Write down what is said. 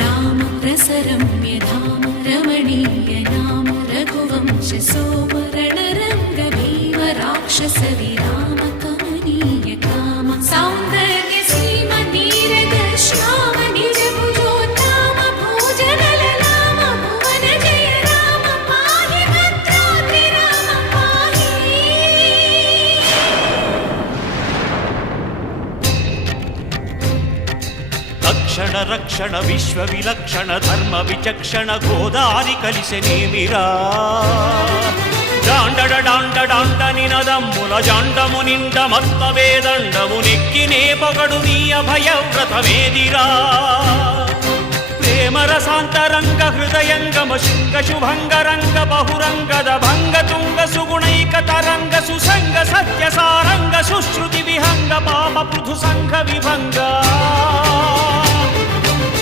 राम प्रसरम्य धाम रमणीय नाम रघुवंश सोम रणरंग भीम राक्षस विराम कमनीय काम सौंदर्य सीम नीरद श्याम निज भुजोत्तम भोजन ललाम भुवन जय राम पाहि भद्राद्रि राम पाहि। రక్షణ రక్షణ విశ్వ విలక్షణ ధర్మ విచక్షణ గోదారి కలిసెనేమిరా డాండడ డాండ డాండ నినదమ్ముల జాండము నిండ మత్త వేదండము నెక్కినే పొగడు నీ అభయవ్రతమేదిరా ప్రేమరసాంతరంగ హృదయంగమ శృంగ శుభంగరంగ బహురంగద భంగ తుంగ సుగుణైక తరంగ సుసంగ సత్య సారంగ సుశ్రుతి విహంగ పాప పృథు సంఘ విభంగ